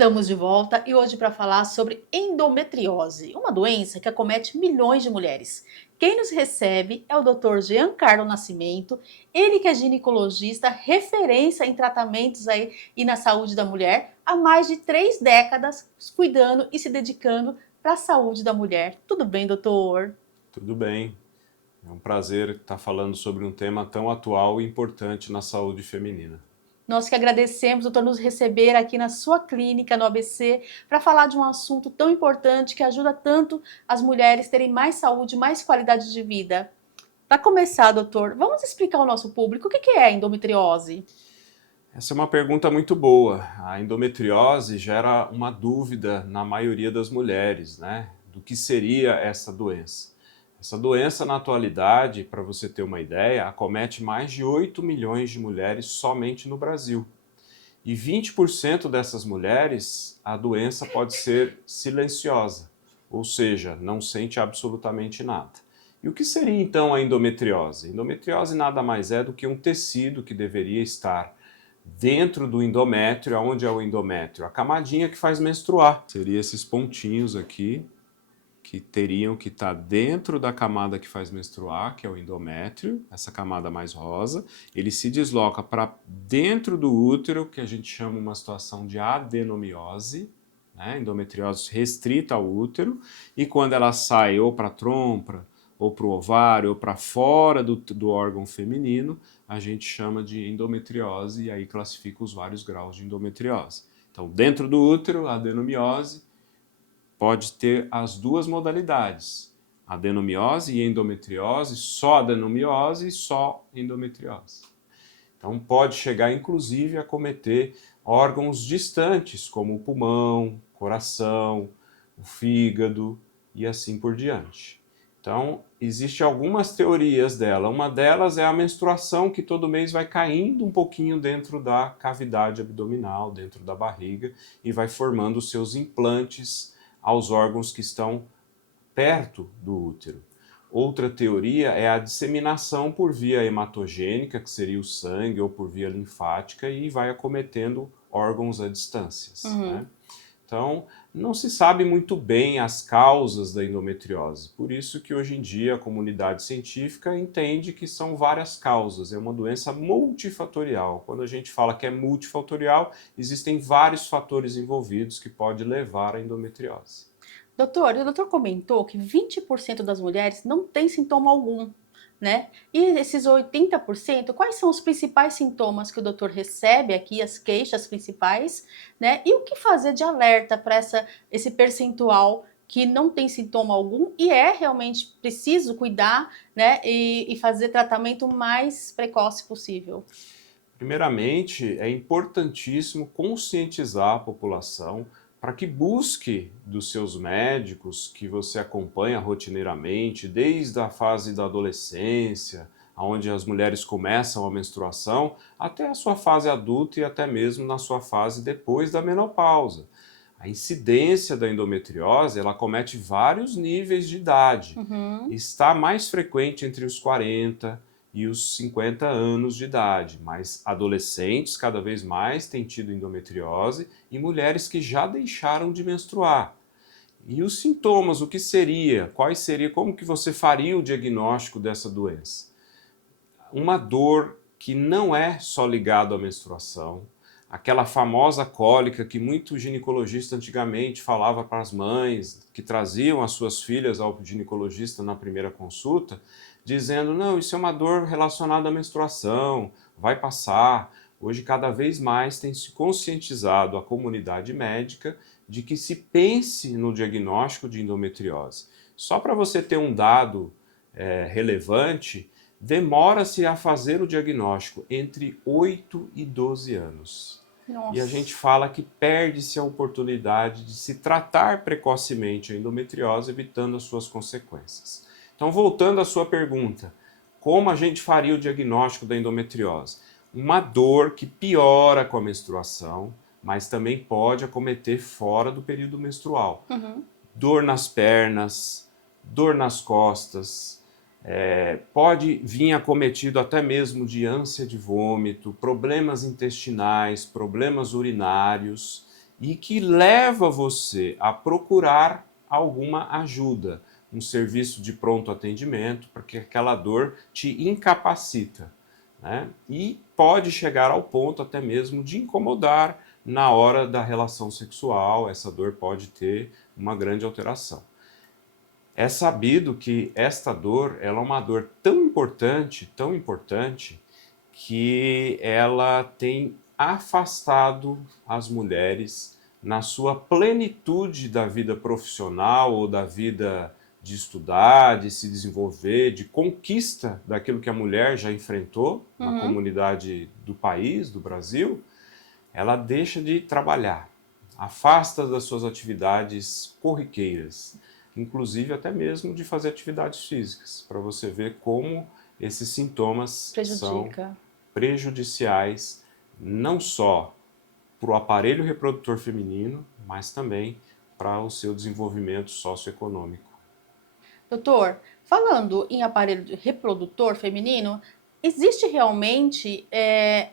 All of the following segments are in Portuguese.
Estamos de volta e hoje para falar sobre endometriose, uma doença que acomete milhões de mulheres. Quem nos recebe é o Dr. Giancarlo Nascimento, ele que é ginecologista, referência em tratamentos aí e na saúde da mulher há mais de 3 décadas, cuidando e se dedicando para a saúde da mulher. Tudo bem, doutor? Tudo bem. É um prazer estar falando sobre um tema tão atual e importante na saúde feminina. Nós que agradecemos, doutor, nos receber aqui na sua clínica, no ABC, para falar de um assunto tão importante que ajuda tanto as mulheres terem mais saúde, mais qualidade de vida. Para começar, doutor, vamos explicar ao nosso público o que é a endometriose? Essa é uma pergunta muito boa. A endometriose gera uma dúvida na maioria das mulheres, né? Do que seria essa doença. Essa doença, na atualidade, para você ter uma ideia, acomete mais de 8 milhões de mulheres somente no Brasil. E 20% dessas mulheres, a doença pode ser silenciosa, ou seja, não sente absolutamente nada. E o que seria então a endometriose? A endometriose nada mais é do que um tecido que deveria estar dentro do endométrio. Aonde é o endométrio? A camadinha que faz menstruar. Seria esses pontinhos aqui, que teriam que estar dentro da camada que faz menstruar, que é o endométrio, essa camada mais rosa. Ele se desloca para dentro do útero, que a gente chama uma situação de adenomiose, né? Endometriose restrita ao útero, e quando ela sai ou para a trompa, ou para o ovário, ou para fora do órgão feminino, a gente chama de endometriose, e aí classifica os vários graus de endometriose. Então, dentro do útero, adenomiose, pode ter as duas modalidades, adenomiose e endometriose, só adenomiose e só endometriose. Então pode chegar inclusive a cometer órgãos distantes, como o pulmão, coração, o fígado e assim por diante. Então, existem algumas teorias dela. Uma delas é a menstruação, que todo mês vai caindo um pouquinho dentro da cavidade abdominal, dentro da barriga, e vai formando os seus implantes aos órgãos que estão perto do útero. Outra teoria é a disseminação por via hematogênica, que seria o sangue, ou por via linfática, e vai acometendo órgãos a distâncias, Uhum. né? Então, não se sabe muito bem as causas da endometriose. Por isso que hoje em dia a comunidade científica entende que são várias causas. É uma doença multifatorial. Quando a gente fala que é multifatorial, existem vários fatores envolvidos que podem levar à endometriose. Doutor, o doutor comentou que 20% das mulheres não tem sintoma algum, né? E esses 80%, quais são os principais sintomas que o doutor recebe aqui, as queixas principais, né? E o que fazer de alerta para esse percentual que não tem sintoma algum e é realmente preciso cuidar, né? E fazer tratamento o mais precoce possível. Primeiramente, é importantíssimo conscientizar a população para que busque dos seus médicos, que você acompanha rotineiramente, desde a fase da adolescência, onde as mulheres começam a menstruação, até a sua fase adulta e até mesmo na sua fase depois da menopausa. A incidência da endometriose, ela acomete vários níveis de idade. Uhum. Está mais frequente entre os 40 e os 50 anos de idade, mas adolescentes cada vez mais têm tido endometriose e mulheres que já deixaram de menstruar. E os sintomas, o que seria? Quais seria? Como que você faria o diagnóstico dessa doença? Uma dor que não é só ligada à menstruação, aquela famosa cólica que muito ginecologista antigamente falava para as mães que traziam as suas filhas ao ginecologista na primeira consulta, dizendo: não, isso é uma dor relacionada à menstruação, vai passar. Hoje, cada vez mais tem se conscientizado a comunidade médica de que se pense no diagnóstico de endometriose. Só para você ter um dado relevante, demora-se a fazer o diagnóstico entre 8 e 12 anos. E a gente Nossa. fala que perde-se a oportunidade de se tratar precocemente a endometriose, evitando as suas consequências. Então, voltando à sua pergunta, como a gente faria o diagnóstico da endometriose? Uma dor que piora com a menstruação, mas também pode acometer fora do período menstrual. Uhum. Dor nas pernas, dor nas costas, pode vir acometido até mesmo de ânsia de vômito, problemas intestinais, problemas urinários e que leva você a procurar alguma ajuda, um serviço de pronto atendimento, porque aquela dor te incapacita, né? E pode chegar ao ponto até mesmo de incomodar na hora da relação sexual. Essa dor pode ter uma grande alteração. É sabido que esta dor, ela é uma dor tão importante, que ela tem afastado as mulheres na sua plenitude da vida profissional ou da vida de estudar, de se desenvolver, de conquista daquilo que a mulher já enfrentou na comunidade do país, do Brasil. Ela deixa de trabalhar, afasta das suas atividades corriqueiras, inclusive até mesmo de fazer atividades físicas, para você ver como esses sintomas são prejudiciais, não só para o aparelho reprodutor feminino, mas também para o seu desenvolvimento socioeconômico. Doutor, falando em aparelho reprodutor feminino, existe realmente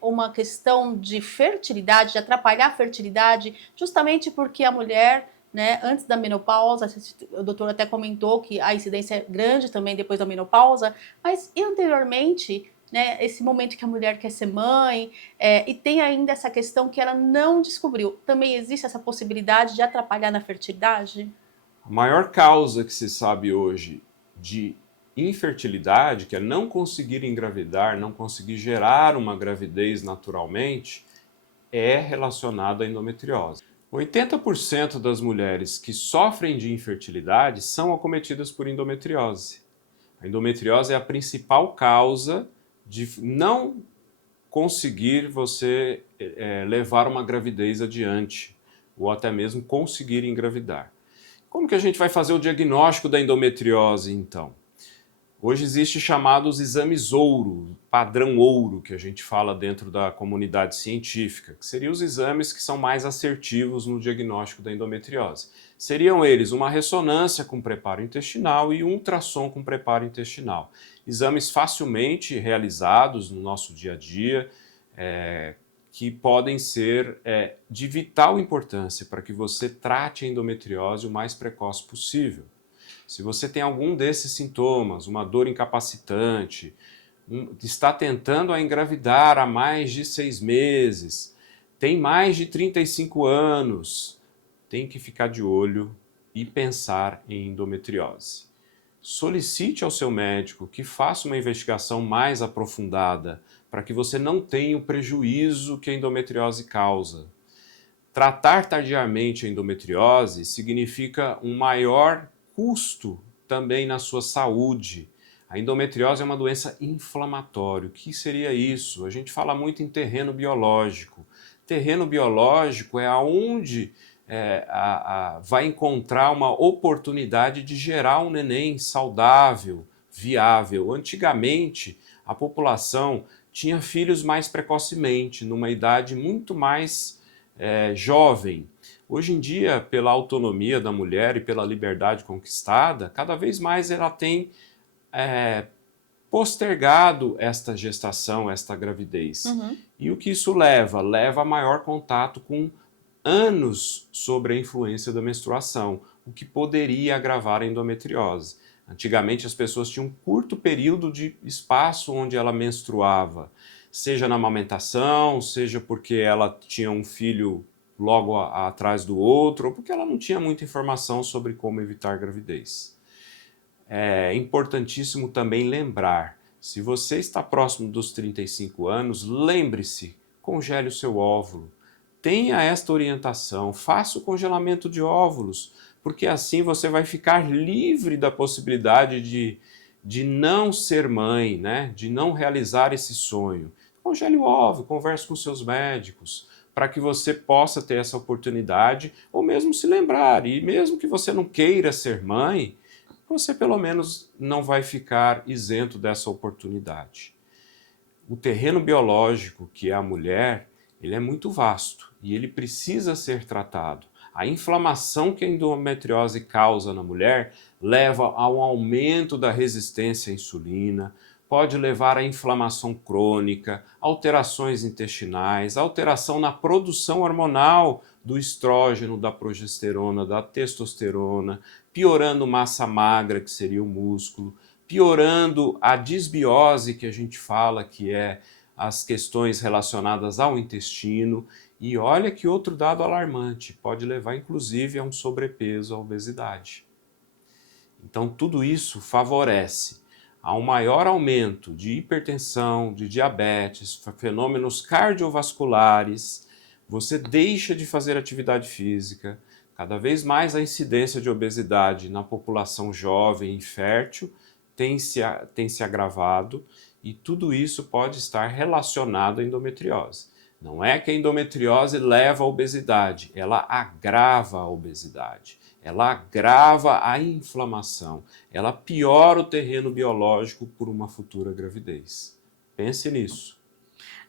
uma questão de fertilidade, de atrapalhar a fertilidade, justamente porque a mulher, né, antes da menopausa, o doutor até comentou que a incidência é grande também depois da menopausa, mas e anteriormente, né, esse momento que a mulher quer ser mãe, e tem ainda essa questão que ela não descobriu, também existe essa possibilidade de atrapalhar na fertilidade? A maior causa que se sabe hoje de infertilidade, que é não conseguir engravidar, não conseguir gerar uma gravidez naturalmente, é relacionada à endometriose. 80% das mulheres que sofrem de infertilidade são acometidas por endometriose. A endometriose é a principal causa de não conseguir você levar uma gravidez adiante, ou até mesmo conseguir engravidar. Como que a gente vai fazer o diagnóstico da endometriose, então? Hoje existe chamados exames ouro, padrão ouro, que a gente fala dentro da comunidade científica, que seriam os exames que são mais assertivos no diagnóstico da endometriose. Seriam eles uma ressonância com preparo intestinal e um ultrassom com preparo intestinal. Exames facilmente realizados no nosso dia a dia, que podem ser de vital importância para que você trate a endometriose o mais precoce possível. Se você tem algum desses sintomas, uma dor incapacitante, está tentando a engravidar há mais de 6 meses, tem mais de 35 anos, tem que ficar de olho e pensar em endometriose. Solicite ao seu médico que faça uma investigação mais aprofundada para que você não tenha o prejuízo que a endometriose causa. Tratar tardiamente a endometriose significa um maior custo também na sua saúde. A endometriose é uma doença inflamatória. O que seria isso? A gente fala muito em terreno biológico. Terreno biológico é aonde vai encontrar uma oportunidade de gerar um neném saudável, viável. Antigamente, a população tinha filhos mais precocemente, numa idade muito mais jovem. Hoje em dia, pela autonomia da mulher e pela liberdade conquistada, cada vez mais ela tem postergado esta gestação, esta gravidez. E o que isso leva? Leva a maior contato com anos sobre a influência da menstruação, o que poderia agravar a endometriose. Antigamente as pessoas tinham um curto período de espaço onde ela menstruava, seja na amamentação, seja porque ela tinha um filho logo atrás do outro, ou porque ela não tinha muita informação sobre como evitar gravidez. É importantíssimo também lembrar, se você está próximo dos 35 anos, lembre-se, congele o seu óvulo, tenha esta orientação, faça o congelamento de óvulos, porque assim você vai ficar livre da possibilidade de não ser mãe, né? De não realizar esse sonho. Congele o óvulo, converse com seus médicos, para que você possa ter essa oportunidade, ou mesmo se lembrar, e mesmo que você não queira ser mãe, você pelo menos não vai ficar isento dessa oportunidade. O terreno biológico, que é a mulher, ele é muito vasto e ele precisa ser tratado. A inflamação que a endometriose causa na mulher leva ao aumento da resistência à insulina, pode levar à inflamação crônica, alterações intestinais, alteração na produção hormonal do estrógeno, da progesterona, da testosterona, piorando massa magra, que seria o músculo, piorando a disbiose, que a gente fala que é as questões relacionadas ao intestino. E olha que outro dado alarmante, pode levar inclusive a um sobrepeso, a obesidade. Então tudo isso favorece a um maior aumento de hipertensão, de diabetes, fenômenos cardiovasculares, você deixa de fazer atividade física, cada vez mais a incidência de obesidade na população jovem e fértil tem se agravado, e tudo isso pode estar relacionado à endometriose. Não é que a endometriose leva à obesidade, ela agrava a obesidade, ela agrava a inflamação, ela piora o terreno biológico por uma futura gravidez. Pense nisso.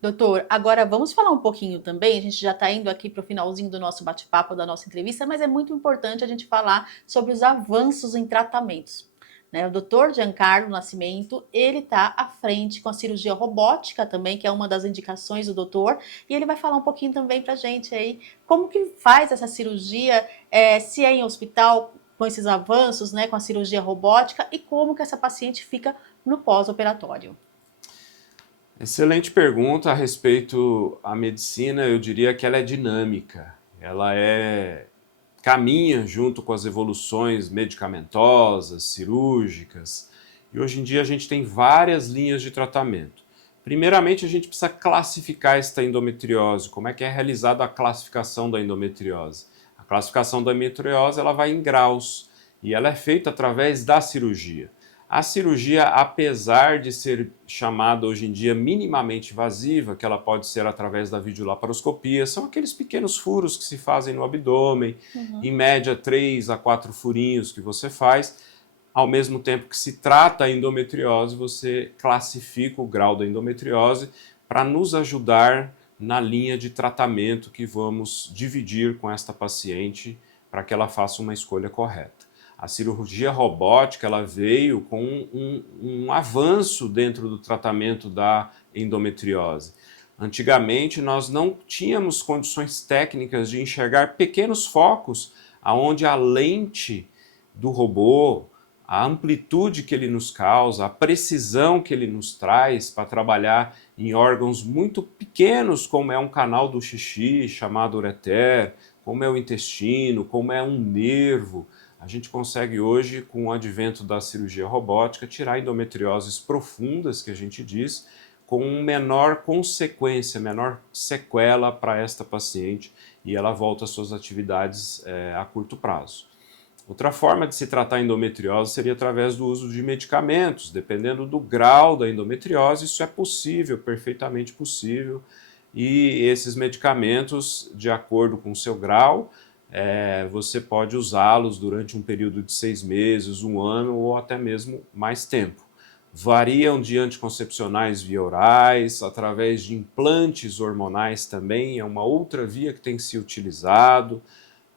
Doutor, agora vamos falar um pouquinho também, a gente já está indo aqui para o finalzinho do nosso bate-papo, da nossa entrevista, mas é muito importante a gente falar sobre os avanços em tratamentos. Né? O doutor Giancarlo Nascimento, ele está à frente com a cirurgia robótica também, que é uma das indicações do doutor, e ele vai falar um pouquinho também para a gente aí como que faz essa cirurgia, se é em hospital com esses avanços, né, com a cirurgia robótica, e como que essa paciente fica no pós-operatório. Excelente pergunta a respeito à medicina. Eu diria que ela é dinâmica, ela caminha junto com as evoluções medicamentosas, cirúrgicas, e hoje em dia a gente tem várias linhas de tratamento. Primeiramente, a gente precisa classificar esta endometriose. Como é que é realizada a classificação da endometriose? A classificação da endometriose ela vai em graus e ela é feita através da cirurgia. A cirurgia, apesar de ser chamada hoje em dia minimamente invasiva, que ela pode ser através da videolaparoscopia, são aqueles pequenos furos que se fazem no abdômen, em média 3 a 4 furinhos que você faz. Ao mesmo tempo que se trata a endometriose, você classifica o grau da endometriose para nos ajudar na linha de tratamento que vamos dividir com esta paciente para que ela faça uma escolha correta. A cirurgia robótica ela veio com um avanço dentro do tratamento da endometriose. Antigamente nós não tínhamos condições técnicas de enxergar pequenos focos aonde a lente do robô, a amplitude que ele nos causa, a precisão que ele nos traz para trabalhar em órgãos muito pequenos, como é um canal do xixi chamado ureter, como é o intestino, como é um nervo. A gente consegue hoje, com o advento da cirurgia robótica, tirar endometrioses profundas, que a gente diz, com menor consequência, menor sequela para esta paciente, e ela volta às suas atividades a curto prazo. Outra forma de se tratar a endometriose seria através do uso de medicamentos. Dependendo do grau da endometriose, isso é possível, perfeitamente possível, e esses medicamentos, de acordo com o seu grau, você pode usá-los durante um período de 6 meses, 1 ano ou até mesmo mais tempo. Variam de anticoncepcionais via orais, através de implantes hormonais também, é uma outra via que tem se utilizado,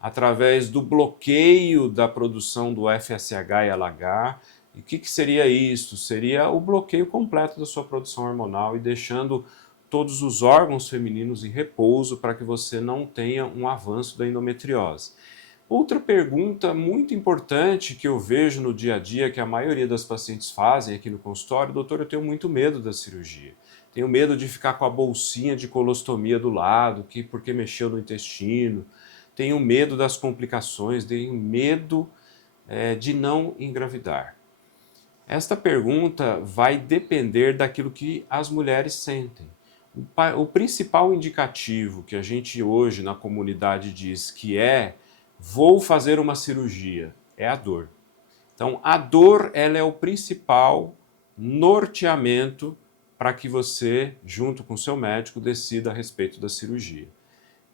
através do bloqueio da produção do FSH e LH. E o que seria isso? Seria o bloqueio completo da sua produção hormonal e deixando todos os órgãos femininos em repouso para que você não tenha um avanço da endometriose. Outra pergunta muito importante que eu vejo no dia a dia, que a maioria das pacientes fazem aqui no consultório: doutor, eu tenho muito medo da cirurgia. Tenho medo de ficar com a bolsinha de colostomia do lado, porque mexeu no intestino. Tenho medo das complicações, tenho medo de não engravidar. Esta pergunta vai depender daquilo que as mulheres sentem. O principal indicativo que a gente hoje na comunidade diz que vou fazer uma cirurgia, é a dor. Então a dor ela é o principal norteamento para que você, junto com seu médico, decida a respeito da cirurgia.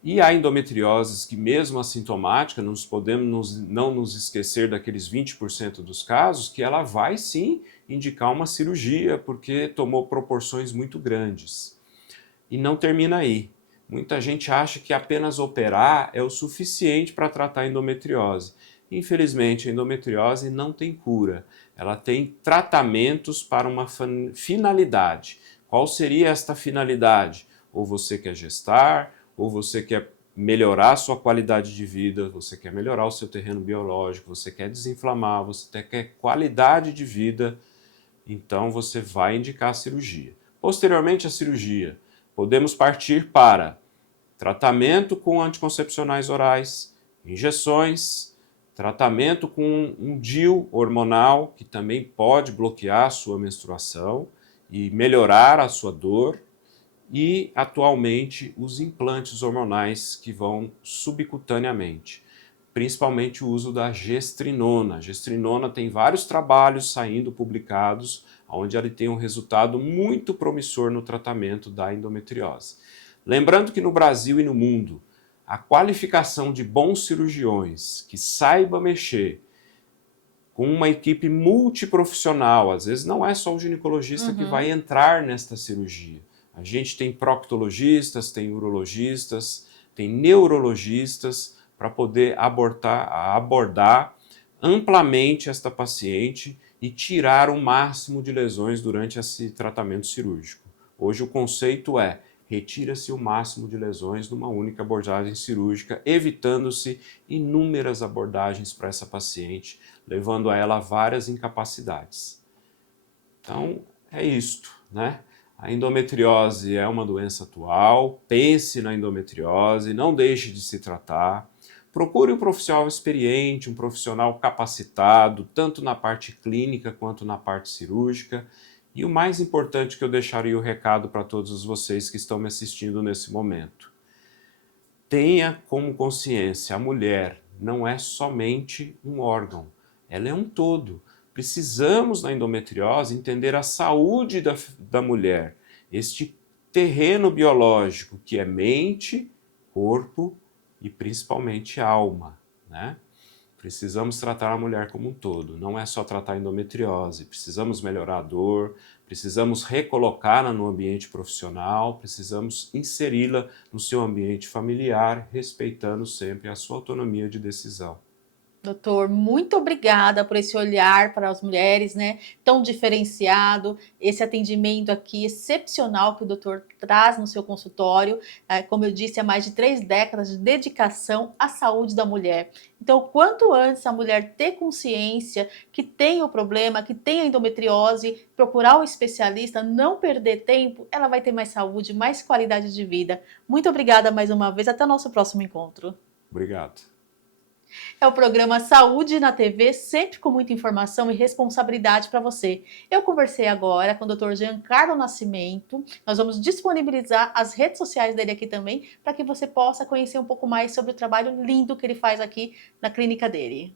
E há endometrioses que, mesmo assintomática, não podemos não nos esquecer daqueles 20% dos casos, que ela vai sim indicar uma cirurgia, porque tomou proporções muito grandes. E não termina aí. Muita gente acha que apenas operar é o suficiente para tratar a endometriose. Infelizmente, a endometriose não tem cura, ela tem tratamentos para uma finalidade. Qual seria esta finalidade? Ou você quer gestar, ou você quer melhorar a sua qualidade de vida, você quer melhorar o seu terreno biológico, você quer desinflamar, você quer qualidade de vida, então você vai indicar a cirurgia. Posteriormente à cirurgia, podemos partir para tratamento com anticoncepcionais orais, injeções, tratamento com um DIU hormonal, que também pode bloquear a sua menstruação e melhorar a sua dor, e atualmente os implantes hormonais que vão subcutaneamente, principalmente o uso da gestrinona. A gestrinona tem vários trabalhos saindo publicados, onde ele tem um resultado muito promissor no tratamento da endometriose. Lembrando que no Brasil e no mundo, a qualificação de bons cirurgiões que saiba mexer com uma equipe multiprofissional, às vezes não é só o ginecologista que vai entrar nesta cirurgia. A gente tem proctologistas, tem urologistas, tem neurologistas para poder abordar amplamente esta paciente e tirar o máximo de lesões durante esse tratamento cirúrgico. Hoje o conceito é: retira-se o máximo de lesões numa única abordagem cirúrgica, evitando-se inúmeras abordagens para essa paciente, levando a ela a várias incapacidades. Então, é isto, né? A endometriose é uma doença atual, pense na endometriose, não deixe de se tratar. Procure um profissional experiente, um profissional capacitado, tanto na parte clínica quanto na parte cirúrgica. E o mais importante que eu deixaria o recado para todos vocês que estão me assistindo nesse momento. Tenha como consciência, a mulher não é somente um órgão, ela é um todo. Precisamos, na endometriose, entender a saúde da mulher, este terreno biológico que é mente, corpo e principalmente alma, né? Precisamos tratar a mulher como um todo, não é só tratar a endometriose, precisamos melhorar a dor, precisamos recolocá-la no ambiente profissional, precisamos inseri-la no seu ambiente familiar, respeitando sempre a sua autonomia de decisão. Doutor, muito obrigada por esse olhar para as mulheres, né? Tão diferenciado, esse atendimento aqui excepcional que o doutor traz no seu consultório. Como eu disse, há mais de 3 décadas de dedicação à saúde da mulher. Então, quanto antes a mulher ter consciência que tem o problema, que tem a endometriose, procurar um especialista, não perder tempo, ela vai ter mais saúde, mais qualidade de vida. Muito obrigada mais uma vez. Até o nosso próximo encontro. Obrigado. É o programa Saúde na TV, sempre com muita informação e responsabilidade para você. Eu conversei agora com o Dr. Giancarlo Nascimento. Nós vamos disponibilizar as redes sociais dele aqui também, para que você possa conhecer um pouco mais sobre o trabalho lindo que ele faz aqui na clínica dele.